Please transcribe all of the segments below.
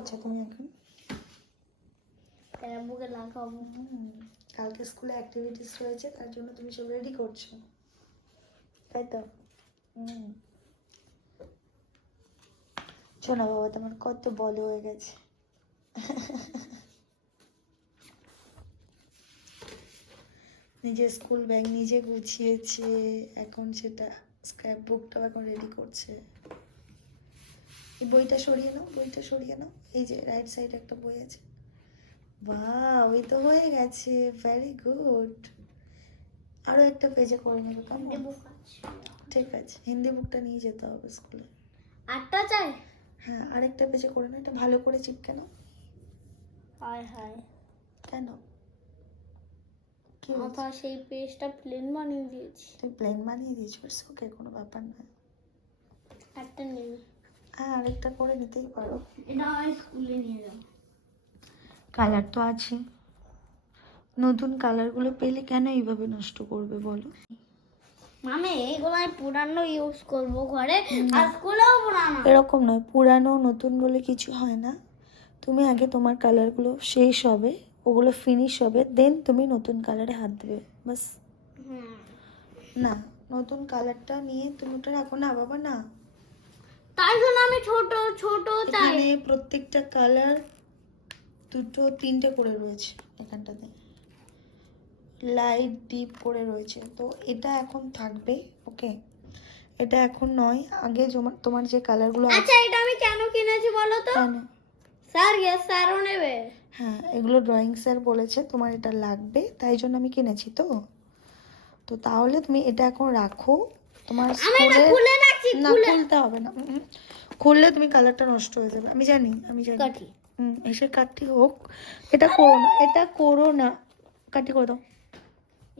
আচ্ছা তুমি এখন? বুকে লাগাবো হুম, কালকে স্কুলে অ্যাক্টিভিটিস রয়েছে তার জন্য তুমি সব রেডি করছ। তাই তো? শোনো বাবা তোমার কত বড় হয়ে গেছে। নিজের স্কুল ব্যাগ নিজে গুছিয়েছে এখন সেটা স্ক্র্যাপ বুকটাও এখন রেডি করছে। এই বইটা সরিয়ে নাও বইটা সরিয়ে নাও। এই যে রাইট সাইডে একটা বই আছে। বাহ ওই তো হয়ে গেছে। ভেরি গুড আরও একটা পেজে করে নেবে কেমন? বুক ঠিক আছে। হিন্দি বুকটা নিয়ে যেতে হবে স্কুলে আটটা চাই? হ্যাঁ আরেকটা পেজে করে না এটা ভালো করে চিপকে নাও। হায় হায়। কেন? কি মাথা সেই পেজটা প্লেন বানিয়ে দিয়েছি। প্লেন বানিয়ে দিয়েছ ওকে কোনো ব্যাপার না একটা নেবে হ্যাঁ আরেকটা করে নিতেই পারো। এটা আমি স্কুলে নিয়ে যাব কালার তো আছে। নতুন কালারগুলো পেলে কেন এইভাবে নষ্ট করবে বলো? মানে এইগুলো আমি পুরানো ইউজ করব ঘরে আর স্কুলেও পুরানো। এরকম নয় পুরানো নতুন বলে কিছু হয় না। তুমি আগে তোমার কালারগুলো শেষ হবে ওগুলো ফিনিশ হবে দেন তুমি নতুন কালারে হাত দেবে বাস। না নতুন কালারটা নিয়ে তুমি ওটা রাখো না বাবা না। তাই জন্য আমি ছোট ছোট চাই। এখানে প্রত্যেকটা কালার দুটো তিনটে করে রয়েছে এখানটাতে। লাইট ডিপ করে রয়েছে। তো এটা এখন থাকবে ওকে? এটা এখন নয় আগে তোমার যে কালারগুলো আচ্ছা এটা আমি কেন কিনেছি বলো তো? স্যার ইয়েস স্যারও নেবে। হ্যাঁ এগুলো ড্রয়িং স্যার বলেছে তোমার এটা লাগবে তাই জন্য আমি কিনেছি তো। তো তাহলে তুমি এটা এখন রাখো। তোমার খুলে রাখছি না খুলতে হবে না। খুললে তুমি কালারটা নষ্ট হয়ে যাবে। আমি জানি আমি জানি। কাটি হুম এসে কাটটি হোক। এটা করো না এটা করো না। কাটি করে দাও।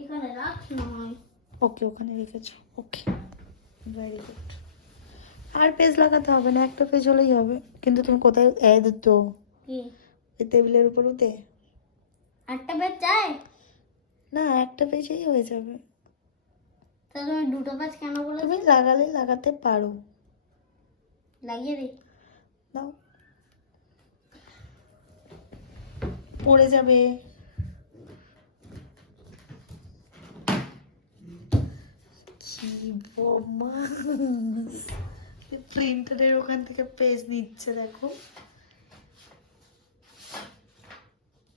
এখানে রাখ ওকে ওখানে রেখেছো। ওকে ভেরি গুড আর পেজ লাগাতে হবে না একটা পেজ হলেই হবে। কিন্তু তুমি কোথায় অ্যাড তো কি? এই টেবিলের উপর উঠে? আটটা পেজ চাই? না একটা পেজেই হয়ে যাবে। তুমি দুটো পেজ কেন বলে তুমি লাগালে লাগাতে পারো। লাগিয়ে দিই দাও। পড়ে যাবে। কি বদমাস। প্রিন্টারের ওখান থেকে পেজ নিচ্ছে দেখো।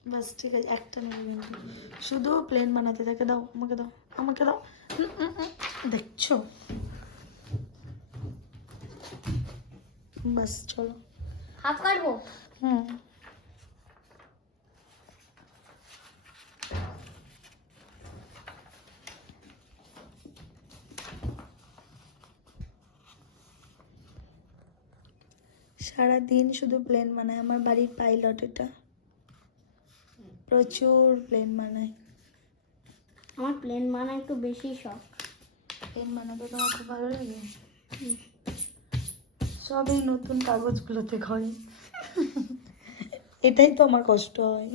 বাস ঠিক আছে একটা নেবে কিন্তু শুধু প্লেন বানাতে থাকে দাও আমাকে দাও আমাকে দাও। দেখছ? বাস চলো। হাফ কাটবো? হুম। সারা দিন শুধু প্লেন বানায় আমার বাড়ির পাইলট এটা। প্রচুর প্লেন বানায়। আমার প্লেন বানা একটু বেশি শখ। প্লেন বানাতে তোমার খুব ভালো লাগে? সব এই নতুন কাগজগুলোতে করে এটাই তো আমার কষ্ট হয়।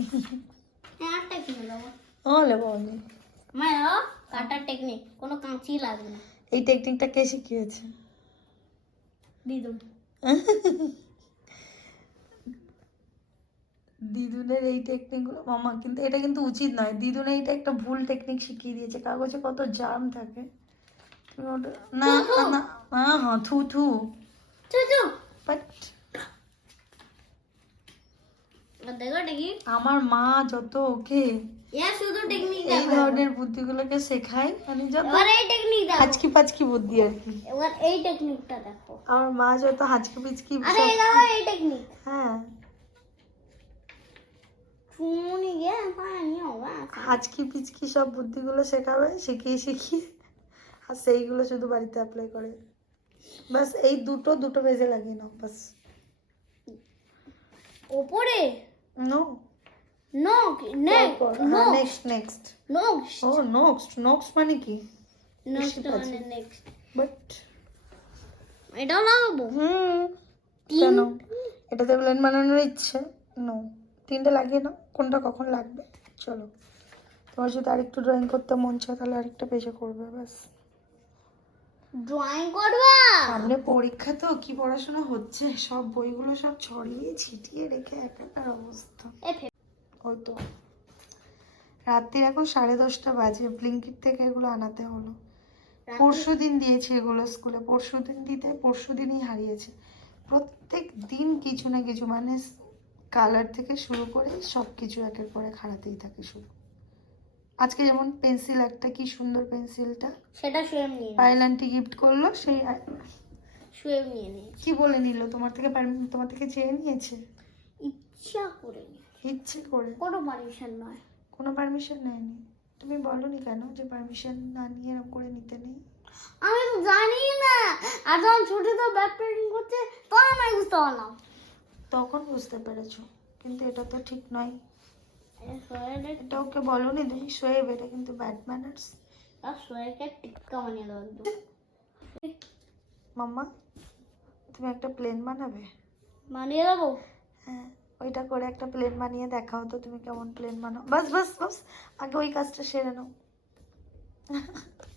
হ্যাঁ মায়া কাটার টেকনিক কোনো কাঁচি লাগবে না। এই টেকনিকটা কে শিখিয়েছে? দিদুন দিদুনের এই টেকনিকগুলো মামা কিন্তু এটা কিন্তু উচিত নয়। দিদুন এইটা একটা ভুল টেকনিক শিখিয়ে দিয়েছে। কাগজে কত জাম থাকে। তুমি ওটা না। না হ্যাঁ হ্যাঁ থু থু। বাট টেকনিক আমার মা যত ওকে এই ধরনের বুদ্ধিগুলোকে শেখায় মানে যত হাচকি পাচকি বুদ্ধি আর কি। এবার এই টেকনিকটা দেখো আমার মা যত হাচকি পিচকি হ্যাঁ। হাচকি পিচকি সব বুদ্ধিগুলো শেখাবে শিখিয়ে শিখিয়ে। আর সেইগুলো শুধু বাড়িতে অ্যাপ্লাই করে। বাস এই দুটো দুটো বেজে লাগিয়ে নাও বাস। ওপরে? নো নো নেক নো নেক্সট নেক্সট নো ও নেক্সট নেক্সট মানে কি? নেক্সট মানে নেক্সট বাট এটাও লাগাবো? হুম। কেন? এটাতে প্ল্যান বানানোর ইচ্ছে? নো তিনটে লাগিয়ে নাও কোনটা কখন লাগবে? চলো। তোমার যদি আরেকটু ড্রয়িং করতে মন চায় তাহলে আরেকটা পেজে করবে ব্যাস। ড্রয়িং করবা? সামনে পরীক্ষা তো কি পড়াশোনা হচ্ছে? সব বইগুলো সব ছড়িয়ে ছিটিয়ে রেখে একাকার অবস্থা। ওই তো। রাত্রির এখন সাড়ে দশটা বাজে ব্লিঙ্কিট থেকে এগুলো আনাতে হলো। পরশু দিন দিয়েছে এগুলো স্কুলে পরশু দিন দিতে পরশু দিনই হারিয়েছে। প্রত্যেক দিন কিছু না কিছু মানে কালার থেকে শুরু করে সব কিছু একের পর হারাতেই থাকে শুধু আজকে যেমন পেন্সিল একটা কি সুন্দর পেন্সিলটা? সেটা সুয়েম নিয়ে নে। পায়েল আন্টি গিফট করল সেই সুয়েম নিয়ে নে কি বলে নিল? তোমার থেকে তোমার থেকে চেয়ে নিয়েছে? ইচ্ছা করে নে। ইচ্ছে করে। কোনো পারমিশন নয়। কোনো পারমিশন নেয়নি। তুমি বলনি কেন যে পারমিশন না নিয়ে এরকম করে নিতে নেই? আমি তো জানি না। আর যখন ছুটি তো ব্যাক করছে তখন আমি বুঝতে পারলাম। তখন বুঝতে পেরেছ কিন্তু এটা তো ঠিক নয়। এটা ওকে বলনি তুমি শোয়েব এটা কিন্তু ব্যাড ম্যানার্স মাম্মা তুমি একটা প্লেন বানাবে? বানিয়ে দেবো? হ্যাঁ ওইটা করে একটা প্লেন বানিয়ে দেখাও তো তুমি কেমন প্লেন বানাও। বাস বাস বাস আগে ওই কাজটা সেরে নাও।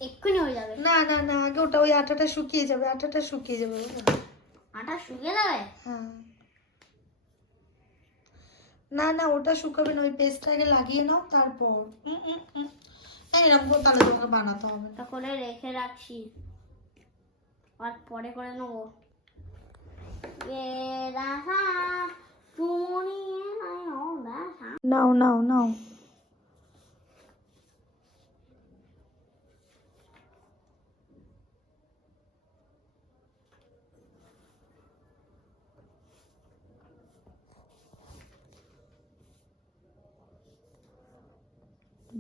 এক্ষুনি হয়ে যাবে। না না না আগে ওটা ওই আটাটা শুকিয়ে যাবে আটাটা শুকিয়ে যাবে? আটা শুকিয়ে যাবে? হ্যাঁ। না না ওটা শুকাবে না ওই পেস্টটা আগে লাগিয়ে নাও তারপর। এরকম করে তাহলে তোমাকে বানাতে হবে। তখন করে রেখে রাখছি। আর পরে করে নেব। নাও নাও নাও।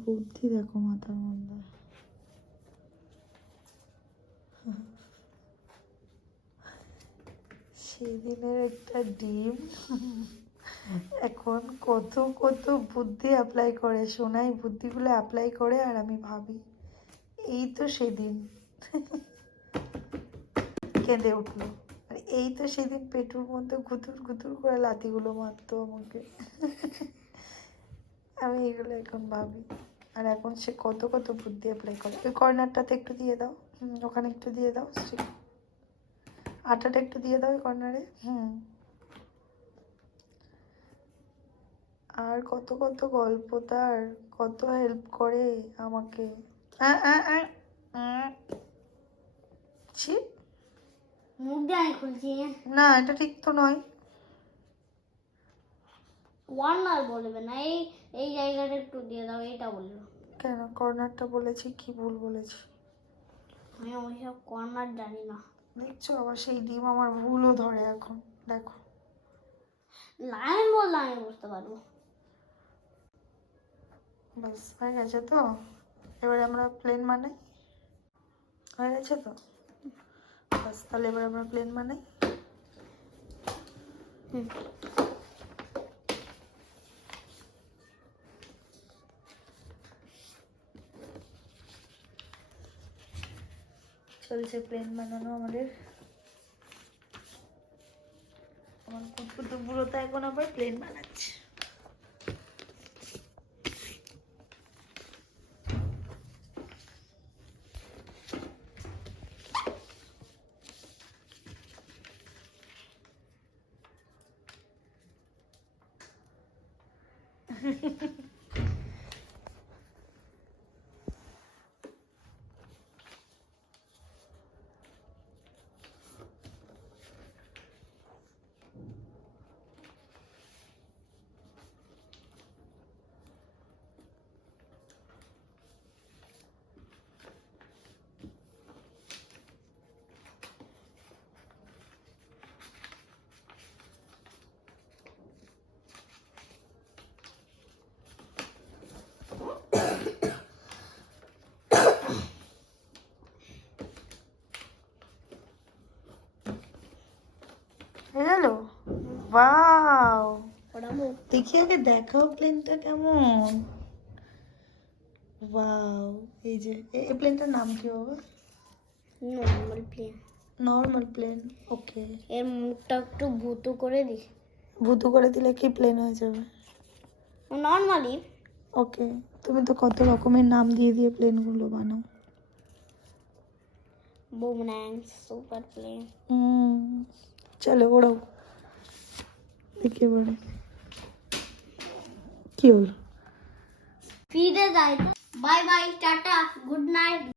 বুদ্ধি দেখো, মাথার মধ্যে। সেদিনের একটা ডিম। এখন কত কত বুদ্ধি অ্যাপ্লাই করে, সোনাই বুদ্ধিগুলো অ্যাপ্লাই করে আর আমি ভাবি, এই তো সেদিন। কেঁদে উঠল। আর এই তো সেদিন পেটুর মধ্যে ঘুতুর ঘুতুর করে লাতিগুলো মারতো আমাকে। আমি এগুলো এখন ভাবি। আর এখন সে কত কত বুদ্ধি অ্যাপ্লাই করে। ওই কর্নারটাতে একটু দিয়ে দাও। হুম ওখানে একটু দিয়ে দাও। সে- আটাটা একটু দিয়ে দাও ওই কর্নারে হুম। আর কত কত গল্প তার কত হেল্প করে আমাকে। মুখ দিয়ে খুলছি না এটা ঠিক তো নয়। ওয়ার্নার বলবে না। এই এই জায়গাটা একটু দিয়ে দাও এটা বলল কেন? কর্নারটা বলেছি কি ভুল বলেছি? আমি ওইসব কর্নার জানি না। দেখছ আবার সেই ডিম আমার ভুলও ধরে এখন দেখো। লাইন বললে আমি বুঝতে পারব। ব্যাস হয়ে গেছে তো? এবারে আমরা প্লেন বানাই। হয়ে গেছে তো? ব্যাস তাহলে এবার আমরা প্লেন বানাই। হুম। চলছে প্লেন বানানো আমাদের। আমার কুটকুটু বুড়ো তো এখন আবার প্লেন বানাচ্ছে। হয়ে মুখ দেখি আগে দেখাও প্লেনটা কেমন। ওয়াও এই যে এই প্লেনটার নাম কি বাবা? Normal plane normal plane okay এর মুখটা একটু ভুতু করে দিই ভুতু করে দিলে কি প্লেন হয়ে যাবে? নর্মালি ওকে তুমি তো কত রকমের নাম দিয়ে দিয়ে প্লেনগুলো বানাও। বুমরাংস সুপার প্লেন হুম চলো ওড়াও। এবারে কি হলো? ফিরে যাই। Bye bye ta-ta good night.